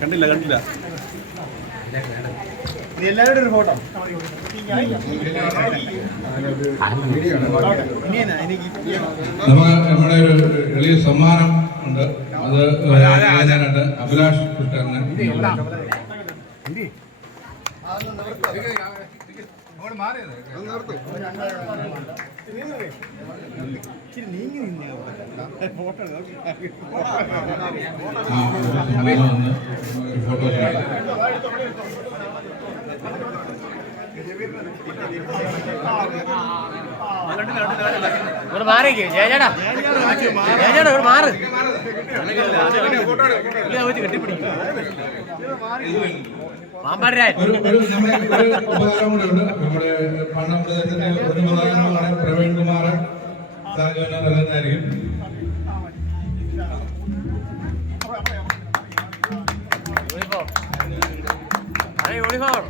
കണ്ടില്ല കണ്ടില്ല. എല്ലാവരുടെ ഒരു ഫോട്ടോ നമുക്ക് നമ്മുടെ ഒരു എളിയ സമ്മാനം ഉണ്ട്. അത് ഞാനുണ്ട് അഭിലാഷ് കൃഷ്ണന്. ഫോട്ടോ മാറിക്കേ ചേട്ടാ ചേട്ടാ ഇവിടെ മാറ് കെട്ടിപ്പിടിക്കും പാമ്പാരാൻ ഉപകാരം കൂടെ ഉണ്ട്. നമ്മുടെ പണം പ്രദേശത്തിന്റെ ഒരു ഉപകാരമാണ് പ്രവീൺ കുമാർ നൽകുന്നതായിരിക്കും. യൂണിഫോം